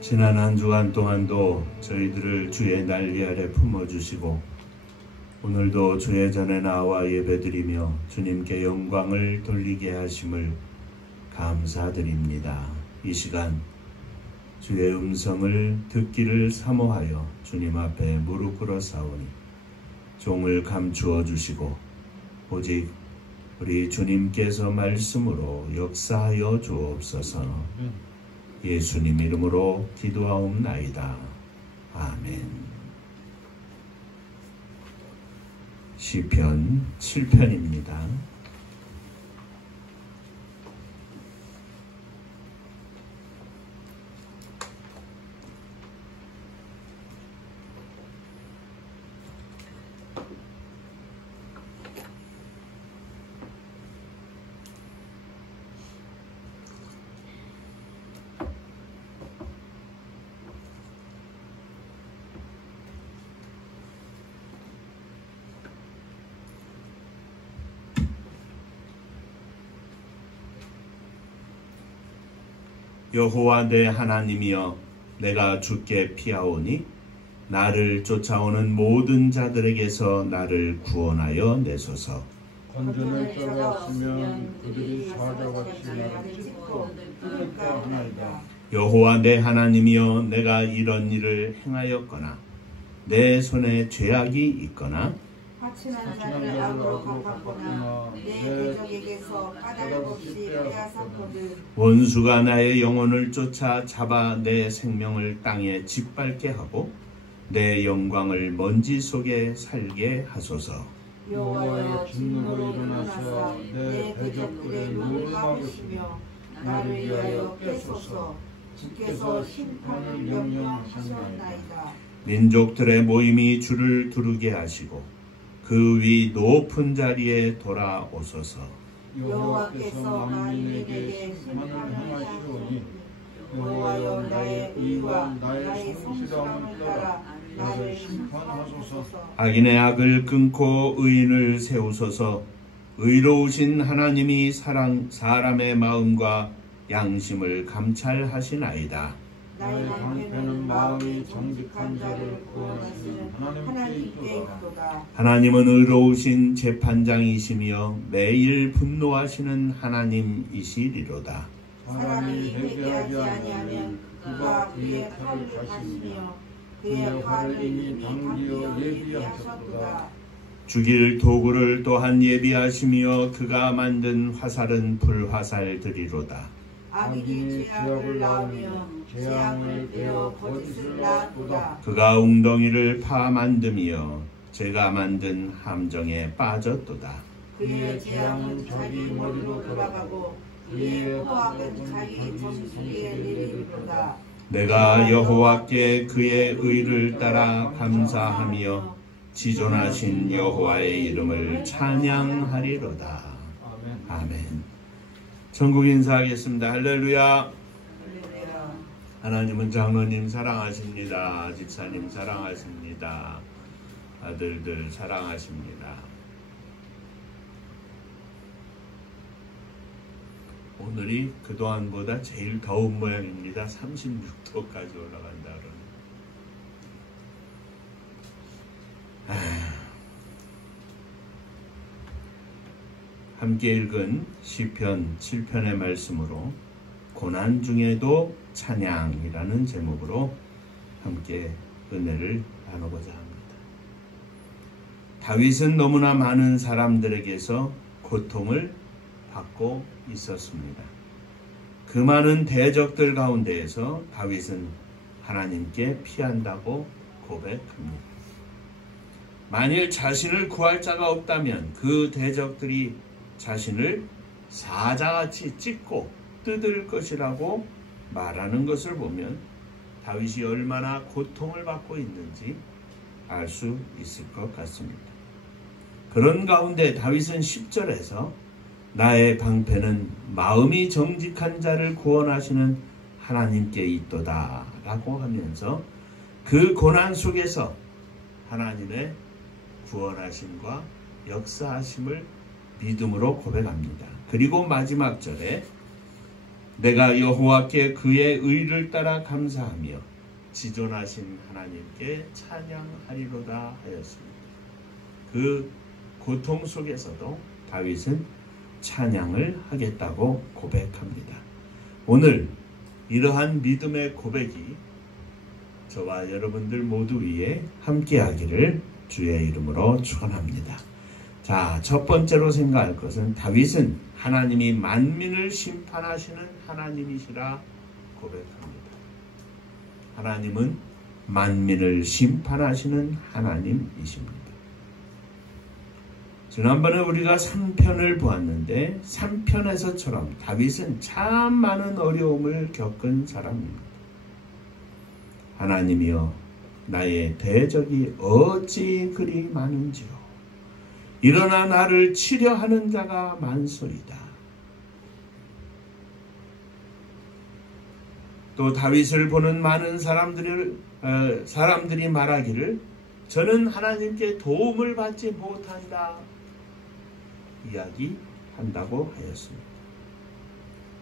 지난 한 주간 동안도 저희들을 주의 날개 아래 품어주시고 오늘도 주의 전에 나와 예배드리며 주님께 영광을 돌리게 하심을 감사드립니다. 이 시간 주의 음성을 듣기를 사모하여 주님 앞에 무릎 꿇어 사오니 종을 감추어 주시고 오직 우리 주님께서 말씀으로 역사하여 주옵소서. 예수님 이름으로 기도하옵나이다. 아멘. 시편 7편입니다. 여호와 내 하나님이여, 내가 주께 피하오니 나를 쫓아오는 모든 자들에게서 나를 구원하여 내소서. 건전할 자가 없으면 그들이 사자같이 나를 찢고 뜯을까 하나이다. 여호와 내 하나님이여, 내가 이런 일을 행하였거나 내 손에 죄악이 있거나 화친한 자를 악으로 갚았거나 내 대적에게서 까닭없이 빼앗았거든. 원수가 나의 영혼을 쫓아 잡아 내 생명을 땅에 짓밟게 하고 내 영광을 먼지 속에 살게 하소서. 여호와여, 진노로 일어나사 내 대적들의 눈을 막으시며 나를 위하여 깨소서. 주께서 심판을 명령하셨나이다. 민족들의 모임이 주를 두르게 하시고 그 위 높은 자리에 돌아오소서. 여호와께서 만민에게 심판을 행하시오니 여호와여, 나의 의와 나의 성실함을 따라 나를 심판하소서. 악인의 악을 끊고 의인을 세우소서. 의로우신 하나님이 사람의 마음과 양심을 감찰하시나이다. 나의 방패는 마음이 정직한 자를 구원하시는 하나님께 있도다. 하나님은 의로우신 재판장이시며 매일 분노하시는 하나님이시리로다. 사람이 회개하지 아니하면 그가 그의 털을 가시며 그의 화를 이미 당기어 예비하셨도다. 죽일 도구를 또한 예비하시며 그가 만든 화살은 불화살들이로다. 악인이 죄악을 낳으며 재앙을 베어 거짓을 낳았도다. 그가 웅덩이를 파 만듦이여 제가 만든 함정에 빠졌도다. 그의 재앙은 자기 머리로 돌아가고 그의 포악은 자기 정수리에 내리리로다. 내가 여호와께 그의 의를 따라 감사하며 지존하신 여호와의 이름을 찬양하리로다. 아멘. 전국 인사하겠습니다. 할렐루야. 하나님은 장로님 사랑하십니다. 집사님 사랑하십니다. 아들들 사랑하십니다. 오늘이 그동안보다 제일 더운 모양입니다. 36도까지 올라간다 그러네. 함께 읽은 시편 7편의 말씀으로 고난 중에도 찬양이라는 제목으로 함께 은혜를 나누고자 합니다. 다윗은 너무나 많은 사람들에게서 고통을 받고 있었습니다. 그 많은 대적들 가운데에서 다윗은 하나님께 피한다고 고백합니다. 만일 자신을 구할 자가 없다면 그 대적들이 자신을 사자같이 찢고 뜯을 것이라고 말하는 것을 보면 다윗이 얼마나 고통을 받고 있는지 알 수 있을 것 같습니다. 그런 가운데 다윗은 10절에서 나의 방패는 마음이 정직한 자를 구원하시는 하나님께 있도다 라고 하면서 그 고난 속에서 하나님의 구원하심과 역사하심을 믿음으로 고백합니다. 그리고 마지막 절에 내가 여호와께 그의 의를 따라 감사하며 지존하신 하나님께 찬양하리로다 하였습니다. 그 고통 속에서도 다윗은 찬양을 하겠다고 고백합니다. 오늘 이러한 믿음의 고백이 저와 여러분들 모두 위에 함께하기를 주의 이름으로 축원합니다. 자, 첫 번째로 생각할 것은 다윗은 하나님이 만민을 심판하시는 하나님이시라 고백합니다. 하나님은 만민을 심판하시는 하나님이십니다. 지난번에 우리가 3편을 보았는데 3편에서처럼 다윗은 참 많은 어려움을 겪은 사람입니다. 하나님이여 나의 대적이 어찌 그리 많은지요. 일어나 나를 치려하는 자가 많소이다. 또 다윗을 보는 많은 사람들이 말하기를 저는 하나님께 도움을 받지 못한다 이야기한다고 하였습니다.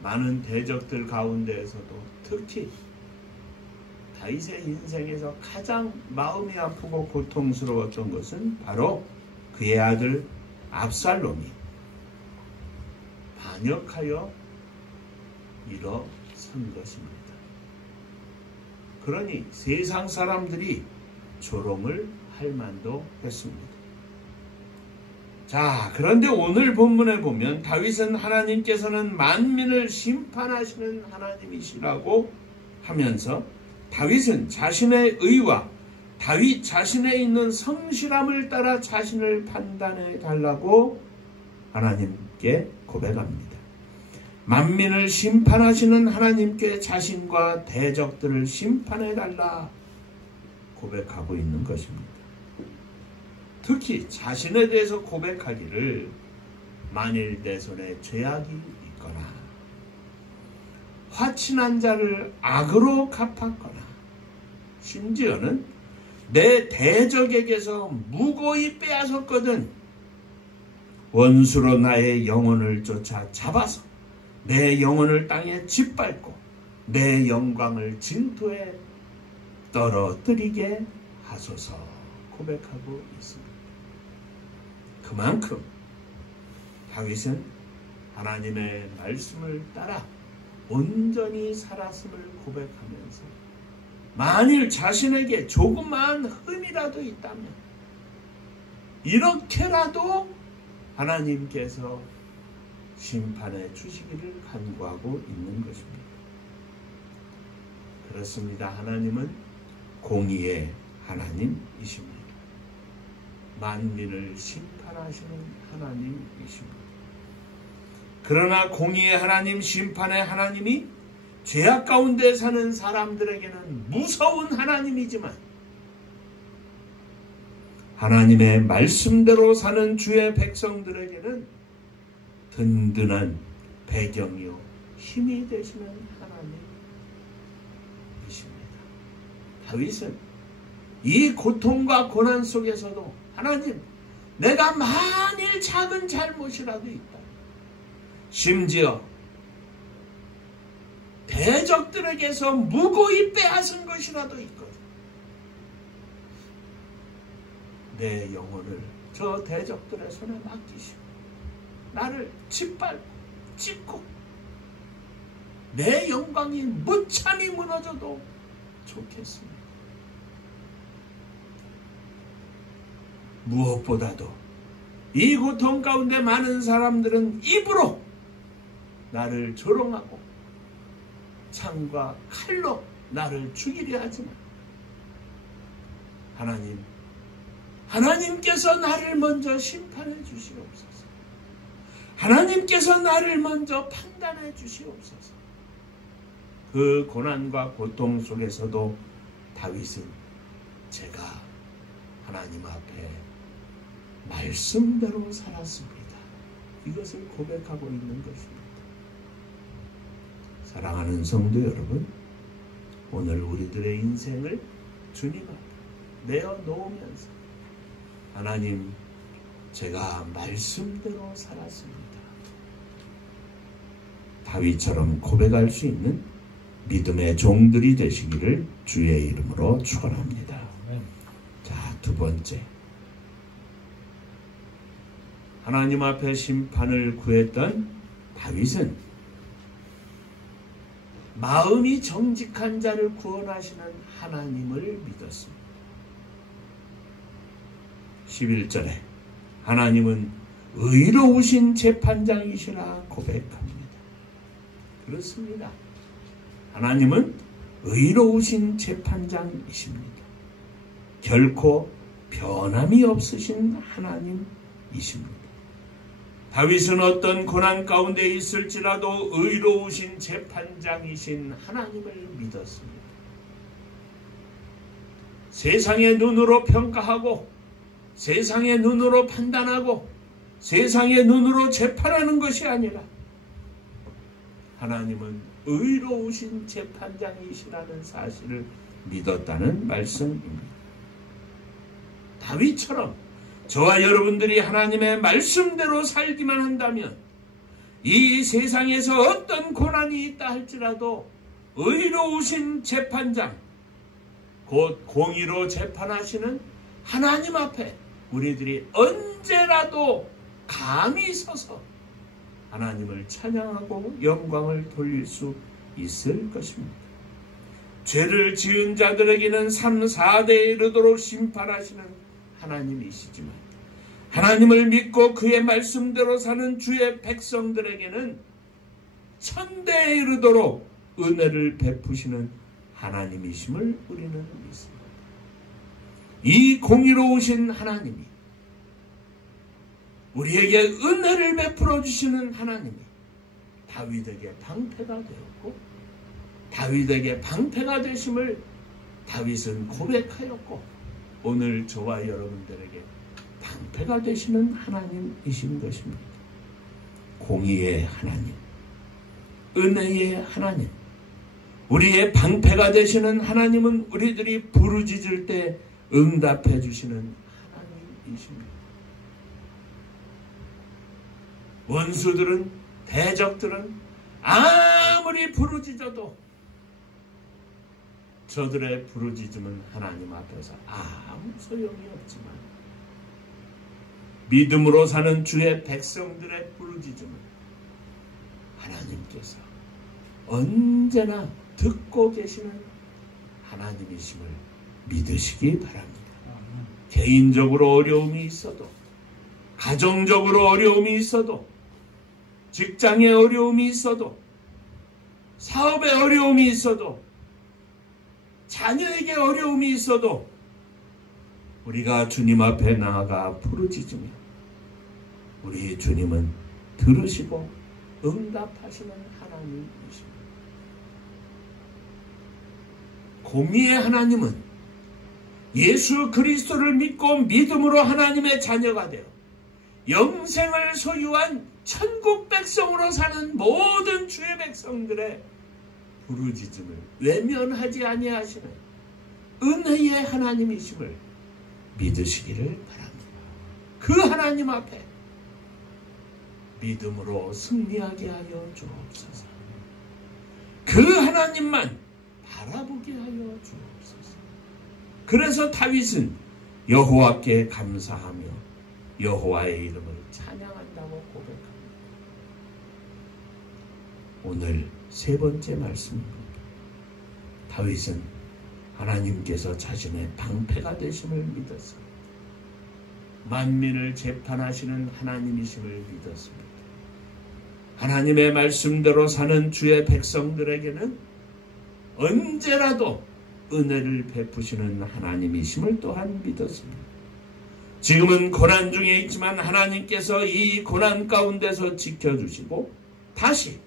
많은 대적들 가운데에서도 특히 다윗의 인생에서 가장 마음이 아프고 고통스러웠던 것은 바로 그의 아들 압살롬이 반역하여 일어선 것입니다. 그러니 세상 사람들이 조롱을 할 만도 했습니다. 자, 그런데 오늘 본문에 보면 다윗은 하나님께서는 만민을 심판하시는 하나님이시라고 하면서 다윗은 자신의 의와 다윗 자신에 있는 성실함을 따라 자신을 판단해 달라고 하나님께 고백합니다. 만민을 심판하시는 하나님께 자신과 대적들을 심판해 달라 고백하고 있는 것입니다. 특히 자신에 대해서 고백하기를 만일 내 손에 죄악이 있거나 화친한 자를 악으로 갚았거나 심지어는 내 대적에게서 무고히 빼앗았거든 원수로 나의 영혼을 쫓아 잡아서 내 영혼을 땅에 짓밟고 내 영광을 진토에 떨어뜨리게 하소서 고백하고 있습니다. 그만큼 다윗은 하나님의 말씀을 따라 온전히 살았음을 고백하면서 만일 자신에게 조그마한 흠이라도 있다면 이렇게라도 하나님께서 심판해 주시기를 간구하고 있는 것입니다. 그렇습니다. 하나님은 공의의 하나님이십니다. 만민을 심판하시는 하나님이십니다. 그러나 공의의 하나님, 심판의 하나님이 죄악 가운데 사는 사람들에게는 무서운 하나님이지만 하나님의 말씀대로 사는 주의 백성들에게는 든든한 배경이요 힘이 되시는 하나님이십니다. 다윗은 이 고통과 고난 속에서도 하나님, 내가 만일 작은 잘못이라도 있다. 심지어 대적들에게서 무고히 빼앗은 것이라도 있거든. 내 영혼을 저 대적들의 손에 맡기시고 나를 짓밟고 찢고 내 영광이 무참히 무너져도 좋겠습니다. 무엇보다도 이 고통 가운데 많은 사람들은 입으로 나를 조롱하고 창과 칼로 나를 죽이려 하지만 하나님께서 나를 먼저 심판해 주시옵소서. 하나님께서 나를 먼저 판단해 주시옵소서. 그 고난과 고통 속에서도 다윗은 제가 하나님 앞에 말씀대로 살았습니다. 이것을 고백하고 있는 것입니다. 사랑하는 성도 여러분, 오늘 우리들의 인생을 주님 앞에 내어놓으면서 하나님, 제가 말씀대로 살았습니다. 다윗처럼 고백할 수 있는 믿음의 종들이 되시기를 주의 이름으로 축원합니다. 자, 두 번째, 하나님 앞에 심판을 구했던 다윗은 마음이 정직한 자를 구원하시는 하나님을 믿었습니다. 11절에 하나님은 의로우신 재판장이시라 고백합니다. 그렇습니다. 하나님은 의로우신 재판장이십니다. 결코 변함이 없으신 하나님이십니다. 다윗은 어떤 고난 가운데 있을지라도 의로우신 재판장이신 하나님을 믿었습니다. 세상의 눈으로 평가하고 세상의 눈으로 판단하고 세상의 눈으로 재판하는 것이 아니라 하나님은 의로우신 재판장이시라는 사실을 믿었다는 말씀입니다. 다윗처럼 저와 여러분들이 하나님의 말씀대로 살기만 한다면 이 세상에서 어떤 고난이 있다 할지라도 의로우신 재판장, 곧 공의로 재판하시는 하나님 앞에 우리들이 언제라도 감히 서서 하나님을 찬양하고 영광을 돌릴 수 있을 것입니다. 죄를 지은 자들에게는 3, 4대에 이르도록 심판하시는 하나님이시지만 하나님을 믿고 그의 말씀대로 사는 주의 백성들에게는 1000대에 이르도록 은혜를 베푸시는 하나님이심을 우리는 믿습니다. 이 공의로우신 하나님이 우리에게 은혜를 베풀어 주시는 하나님이 다윗에게 방패가 되었고 다윗에게 방패가 되심을 다윗은 고백하였고 오늘 저와 여러분들에게 방패가 되시는 하나님이신 것입니다. 공의의 하나님, 은혜의 하나님, 우리의 방패가 되시는 하나님은 우리들이 부르짖을 때 응답해 주시는 하나님이십니다. 원수들은, 대적들은 아무리 부르짖어도 저들의 부르짖음은 하나님 앞에서 아무 소용이 없지만 믿음으로 사는 주의 백성들의 부르짖음은 하나님께서 언제나 듣고 계시는 하나님이심을 믿으시기 바랍니다. 개인적으로 어려움이 있어도, 가정적으로 어려움이 있어도, 직장에 어려움이 있어도, 사업에 어려움이 있어도, 자녀에게 어려움이 있어도 우리가 주님 앞에 나아가 부르짖으며 우리 주님은 들으시고 응답하시는 하나님이십니다. 공의의 하나님은 예수 그리스도를 믿고 믿음으로 하나님의 자녀가 되어 영생을 소유한 천국 백성으로 사는 모든 주의 백성들의 부르짖음을 외면하지 아니하시는 은혜의 하나님이심을 믿으시기를 바랍니다. 그 하나님 앞에 믿음으로 승리하게 하여 주옵소서. 그 하나님만 바라보게 하여 주옵소서. 그래서 다윗은 여호와께 감사하며 여호와의 이름을 찬양한다고 고백합니다. 오늘 세 번째 말씀입니다. 다윗은 하나님께서 자신의 방패가 되심을 믿었습니다. 만민을 재판하시는 하나님이심을 믿었습니다. 하나님의 말씀대로 사는 주의 백성들에게는 언제라도 은혜를 베푸시는 하나님이심을 또한 믿었습니다. 지금은 고난 중에 있지만 하나님께서 이 고난 가운데서 지켜주시고 다시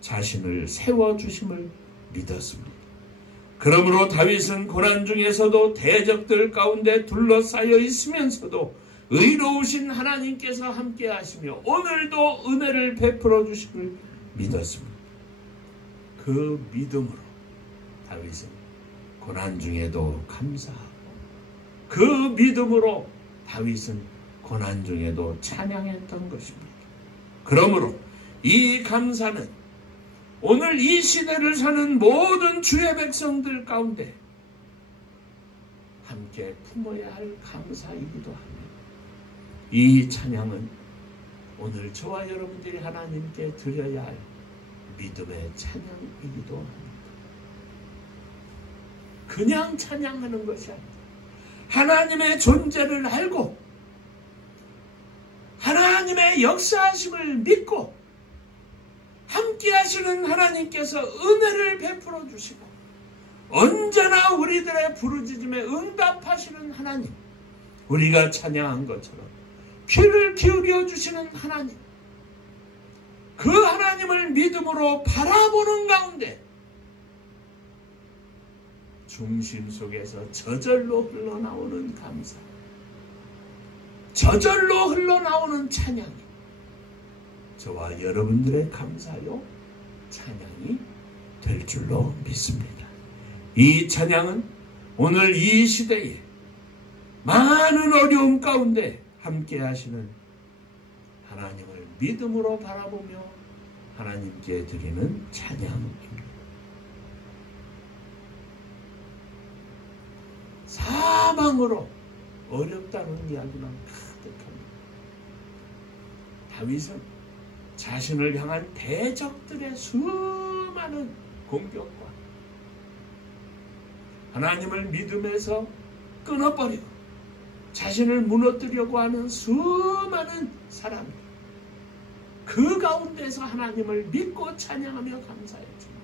자신을 세워주심을 믿었습니다. 그러므로 다윗은 고난 중에서도 대적들 가운데 둘러싸여 있으면서도 의로우신 하나님께서 함께 하시며 오늘도 은혜를 베풀어 주심을 믿었습니다. 그 믿음으로 다윗은 고난 중에도 감사하고 그 믿음으로 다윗은 고난 중에도 찬양했던 것입니다. 그러므로 이 감사는 오늘 이 시대를 사는 모든 주의 백성들 가운데 함께 품어야 할 감사이기도 합니다. 이 찬양은 오늘 저와 여러분들이 하나님께 드려야 할 믿음의 찬양이기도 합니다. 그냥 찬양하는 것이 아니다. 하나님의 존재를 알고 하나님의 역사하심을 믿고 함께 하시는 하나님께서 은혜를 베풀어 주시고 언제나 우리들의 부르짖음에 응답하시는 하나님, 우리가 찬양한 것처럼 귀를 기울여 주시는 하나님, 그 하나님을 믿음으로 바라보는 가운데 중심 속에서 저절로 흘러나오는 감사, 저절로 흘러나오는 찬양이 저와 여러분들의 감사요 찬양이 될 줄로 믿습니다. 이 찬양은 오늘 이 시대에 많은 어려움 가운데 함께 하시는 하나님을 믿음으로 바라보며 하나님께 드리는 찬양입니다. 사방으로 어렵다는 이야기만 가득합니다. 다윗은 자신을 향한 대적들의 수많은 공격과 하나님을 믿음에서 끊어버리고 자신을 무너뜨리려고 하는 수많은 사람들, 그 가운데서 하나님을 믿고 찬양하며 감사했습니다.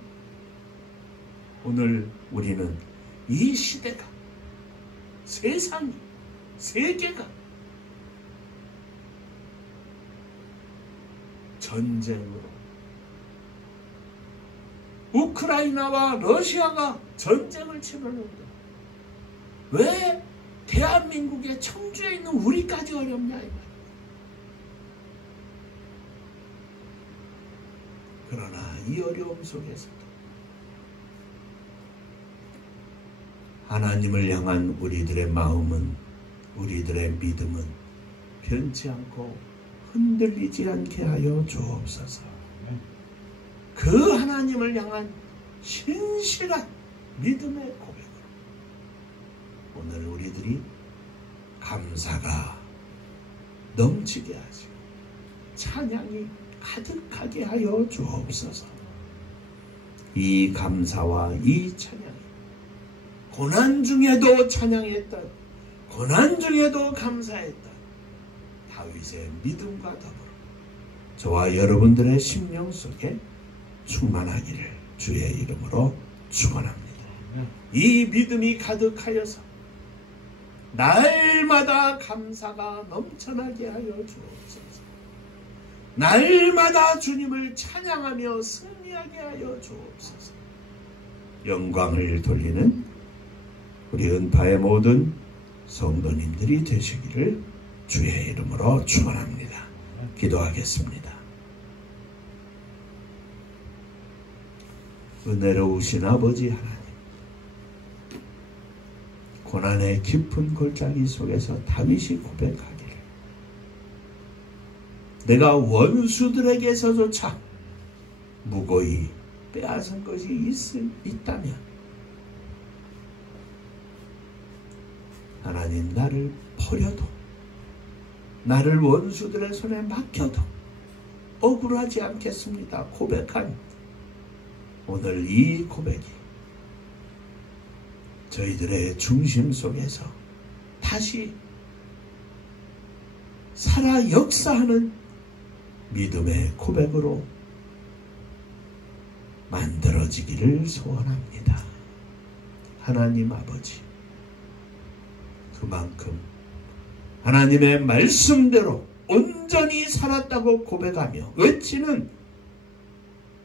오늘 우리는 이 시대가, 세상이, 세계가 전쟁으로, 우크라이나와 러시아가 전쟁을 치르는데 왜 대한민국의 청주에 있는 우리까지 어렵냐 이 말이야. 그러나 이 어려움 속에서도 하나님을 향한 우리들의 마음은, 우리들의 믿음은 변치 않고 흔들리지 않게 하여 주옵소서. 그 하나님을 향한 신실한 믿음의 고백으로 오늘 우리들이 감사가 넘치게 하시고 찬양이 가득하게 하여 주옵소서. 이 감사와 이 찬양이 고난 중에도 찬양했던, 고난 중에도 감사했던 다윗의 믿음과 더불어 저와 여러분들의 심령 속에 충만하기를 주의 이름으로 축원합니다. 이 믿음이 가득하여서 날마다 감사가 넘쳐나게 하여 주옵소서. 날마다 주님을 찬양하며 승리하게 하여 주옵소서. 영광을 돌리는 우리 은파의 모든 성도님들이 되시기를 주의 이름으로 축원합니다. 기도하겠습니다. 은혜로우신 아버지 하나님, 고난의 깊은 골짜기 속에서 다윗이 고백하기를 내가 원수들에게서조차 무고히 빼앗은 것이 있다면 하나님, 나를 버려도, 나를 원수들의 손에 맡겨도 억울하지 않겠습니다. 고백한 오늘 이 고백이 저희들의 중심 속에서 다시 살아 역사하는 믿음의 고백으로 만들어지기를 소원합니다. 하나님 아버지, 그만큼 하나님의 말씀대로 온전히 살았다고 고백하며 외치는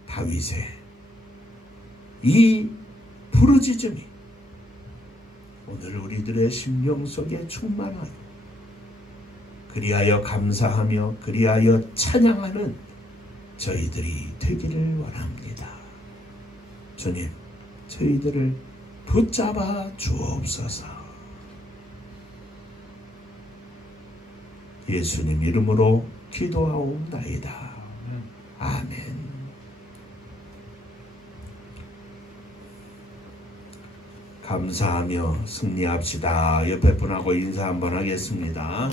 다윗의 이 부르짖음이 오늘 우리들의 심령 속에 충만하여 그리하여 감사하며 그리하여 찬양하는 저희들이 되기를 원합니다. 주님, 저희들을 붙잡아 주옵소서. 예수님 이름으로 기도하옵나이다. 아멘. 감사하며 승리합시다. 옆에 분하고 인사 한번 하겠습니다.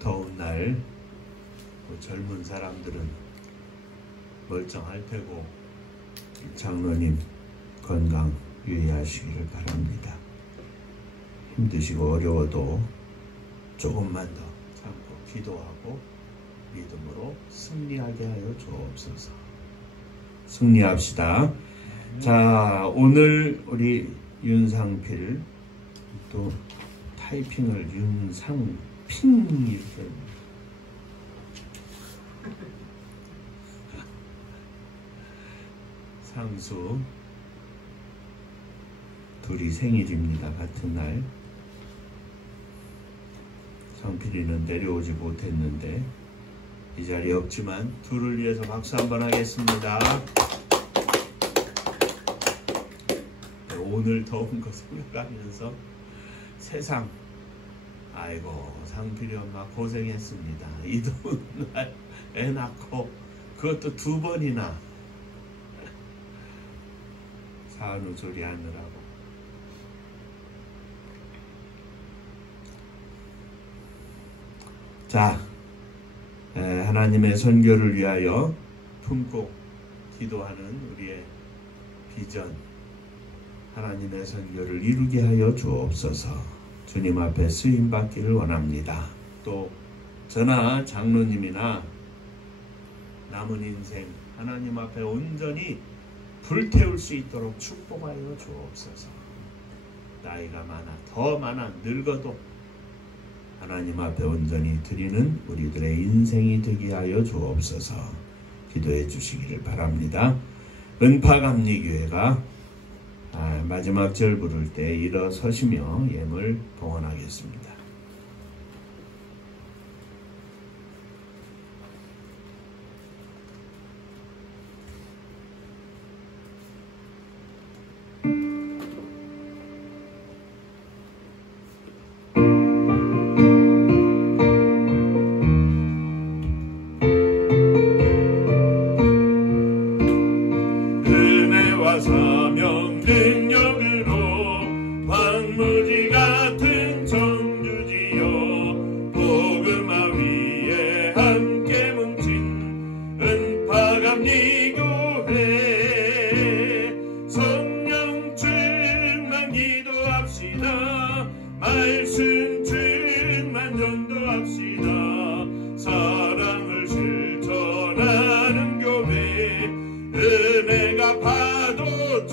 더운 날 젊은 사람들은 멀쩡할 테고 장로님 건강 유의하시기를 바랍니다. 힘드시고 어려워도 조금만 더 참고 기도하고 믿음으로 승리하게 하여 주옵소서. 승리합시다. 자, 오늘 우리 윤상필 또 타이핑을 윤상핑 이렇게 상수 둘이 생일입니다. 같은 날. 상필이는 내려오지 못했는데 이 자리에 없지만 둘을 위해서 박수 한번 하겠습니다. 오늘 더운 거 생각하면서 세상 아이고 상필이 엄마 고생했습니다. 이 더운 날 애 낳고 그것도 2번이나 산후조리 하느라고. 자, 하나님의 선교를 위하여 품고 기도하는 우리의 비전, 하나님의 선교를 이루게 하여 주옵소서. 주님 앞에 쓰임받기를 원합니다. 또 저나 장로님이나 남은 인생 하나님 앞에 온전히 불태울 수 있도록 축복하여 주옵소서. 나이가 많아 더 많아 늙어도 하나님 앞에 온전히 드리는 우리들의 인생이 되게 하여 주옵소서. 기도해 주시기를 바랍니다. 은파감리교회가 마지막 절 부를 때 일어서시며 예물 봉헌하겠습니다. 사명 능력으로 황무지 같은 청주지요 복음화 위에 함께 뭉친 은파감리교회 성령 충만 기도합시다. 말씀 충만 전도합시다. 사랑을 실천하는 교회 은혜가 파도처럼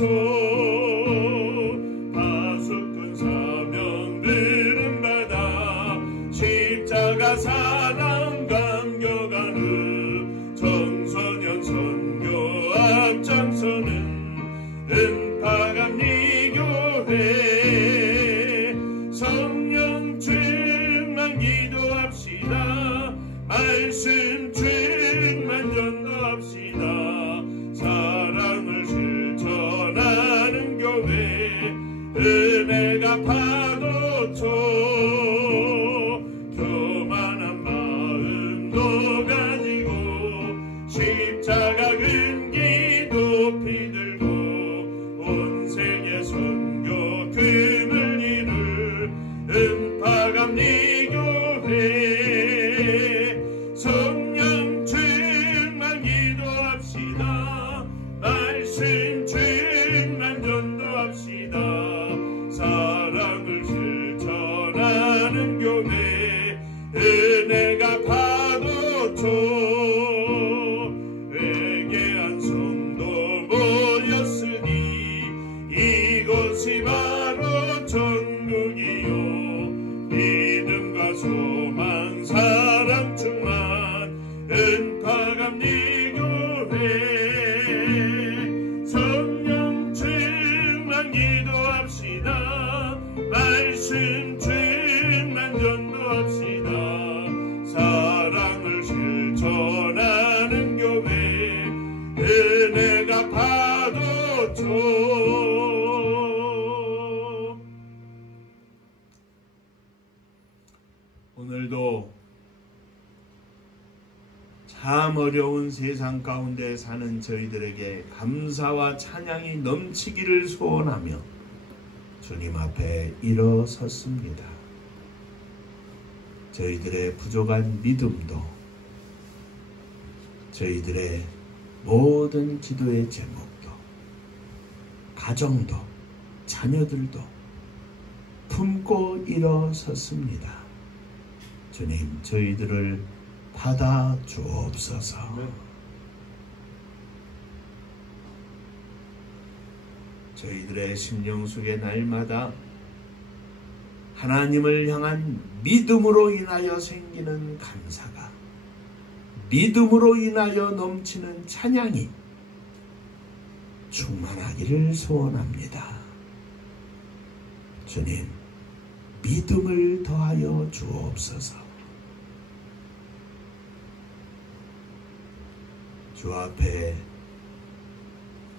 내가 봐도 좀. 오늘도 참 어려운 세상 가운데 사는 저희들에게 감사와 찬양이 넘치기를 소원하며 주님 앞에 일어섰습니다. 저희들의 부족한 믿음도, 저희들의 모든 기도의 제목도, 가정도, 자녀들도 품고 일어섰습니다. 주님, 저희들을 받아 주옵소서. 저희들의 심령 속에 날마다 하나님을 향한 믿음으로 인하여 생기는 감사가, 믿음으로 인하여 넘치는 찬양이 충만하기를 소원합니다. 주님, 믿음을 더하여 주옵소서. 주 앞에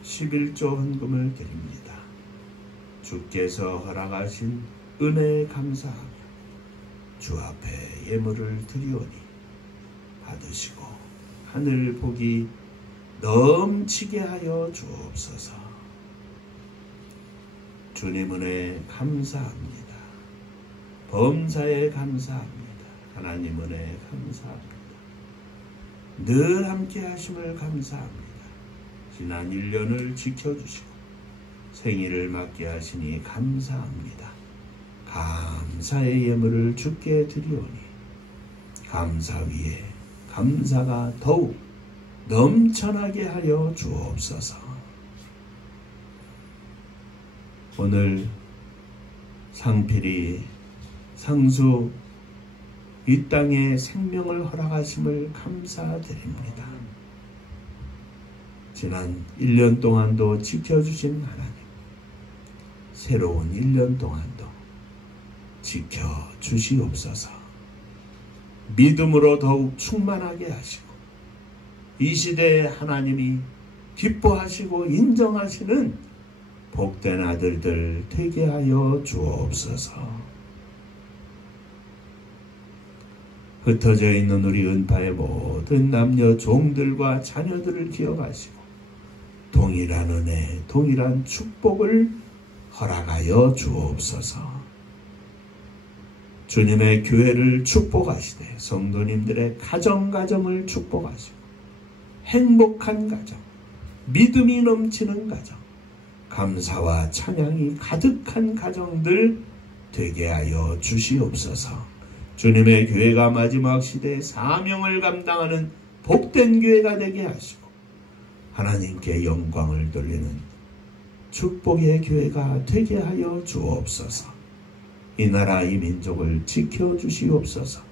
11조 헌금을 드립니다. 주께서 허락하신 은혜에 감사하며 주 앞에 예물을 드리오니 받으시고 하늘 복이 넘치게 하여 주옵소서. 주님 은혜 감사합니다. 범사에 감사합니다. 하나님 은혜 감사합니다. 늘 함께 하심을 감사합니다. 지난 1년을 지켜주시고 생일을 맞게 하시니 감사합니다. 감사의 예물을 주께 드리오니 감사 위에 감사가 더욱 넘쳐나게 하여 주옵소서. 오늘 상필이 상수 이 땅에 생명을 허락하심을 감사드립니다. 지난 1년 동안도 지켜주신 하나님, 새로운 1년 동안도 지켜주시옵소서. 믿음으로 더욱 충만하게 하시고 이 시대에 하나님이 기뻐하시고 인정하시는 복된 아들들 되게 하여 주옵소서. 흩어져 있는 우리 은파의 모든 남녀 종들과 자녀들을 기억하시고 동일한 은혜, 동일한 축복을 허락하여 주옵소서. 주님의 교회를 축복하시되 성도님들의 가정을 축복하시고 행복한 가정, 믿음이 넘치는 가정, 감사와 찬양이 가득한 가정들 되게 하여 주시옵소서. 주님의 교회가 마지막 시대의 사명을 감당하는 복된 교회가 되게 하시고 하나님께 영광을 돌리는 축복의 교회가 되게 하여 주옵소서. 이 나라 이 민족을 지켜주시옵소서.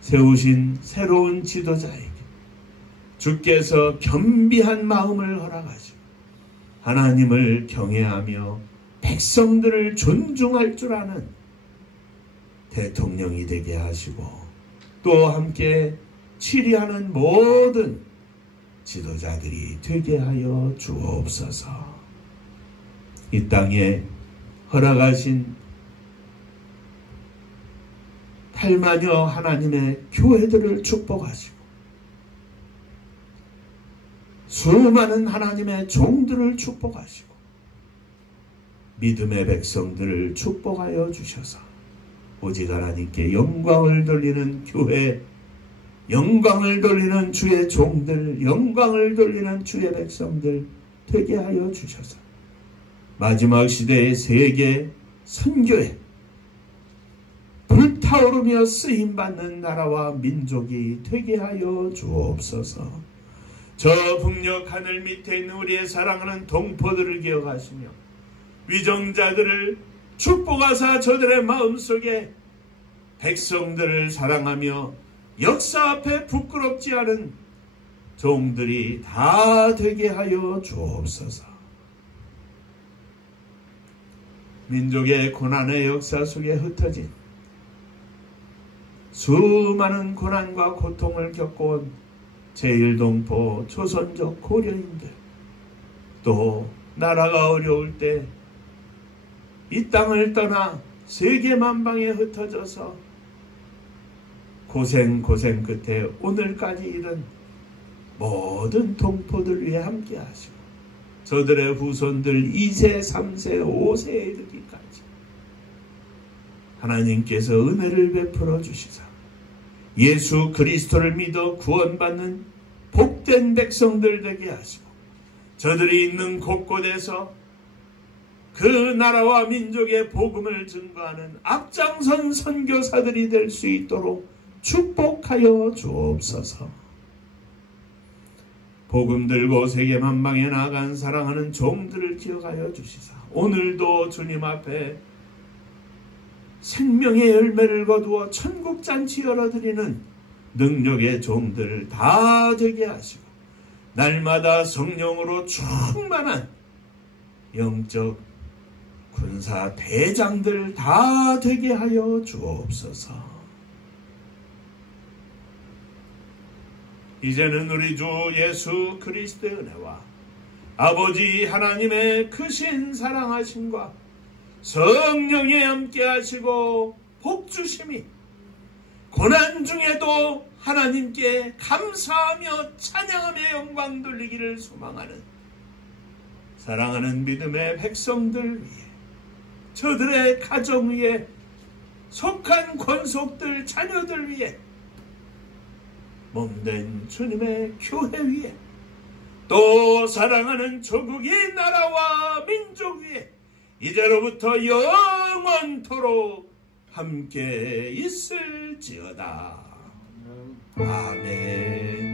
세우신 새로운 지도자에게 주께서 겸비한 마음을 허락하시고 하나님을 경외하며 백성들을 존중할 줄 아는 대통령이 되게 하시고 또 함께 치리하는 모든 지도자들이 되게 하여 주옵소서. 이 땅에 허락하신 8만여 하나님의 교회들을 축복하시고 수많은 하나님의 종들을 축복하시고 믿음의 백성들을 축복하여 주셔서 오직 하나님께 영광을 돌리는 교회, 영광을 돌리는 주의 종들, 영광을 돌리는 주의 백성들 되게 하여 주셔서 마지막 시대의 세계 선교에 불타오르며 쓰임받는 나라와 민족이 되게 하여 주옵소서. 저 북녘 하늘 밑에 있는 우리의 사랑하는 동포들을 기억하시며 위정자들을 축복하사 저들의 마음속에 백성들을 사랑하며 역사 앞에 부끄럽지 않은 종들이 다 되게 하여 주옵소서. 민족의 고난의 역사 속에 흩어진 수많은 고난과 고통을 겪어온 제1동포 조선족 고려인들 또 나라가 어려울 때 이 땅을 떠나 세계 만방에 흩어져서 고생 끝에 오늘까지 이른 모든 동포들 위해 함께 하시고 저들의 후손들 2세, 3세, 5세에 이르기까지 하나님께서 은혜를 베풀어 주시사 예수 그리스도를 믿어 구원받는 복된 백성들 되게 하시고 저들이 있는 곳곳에서 그 나라와 민족의 복음을 증거하는 앞장선 선교사들이 될 수 있도록 축복하여 주옵소서. 복음 들고 세계 만방에 나간 사랑하는 종들을 기억하여 주시사 오늘도 주님 앞에 생명의 열매를 거두어 천국잔치 열어드리는 능력의 종들 다 되게 하시고 날마다 성령으로 충만한 영적 군사 대장들 다 되게 하여 주옵소서. 이제는 우리 주 예수 그리스도의 은혜와 아버지 하나님의 크신 사랑하심과 성령에 함께 하시고 복주심이 고난 중에도 하나님께 감사하며 찬양하며 영광 돌리기를 소망하는 사랑하는 믿음의 백성들 위해 저들의 가정 위에 속한 권속들 자녀들 위에 몸된 주님의 교회 위에 또 사랑하는 조국의 나라와 민족 위에 이제로부터 영원토록 함께 있을지어다. 아멘.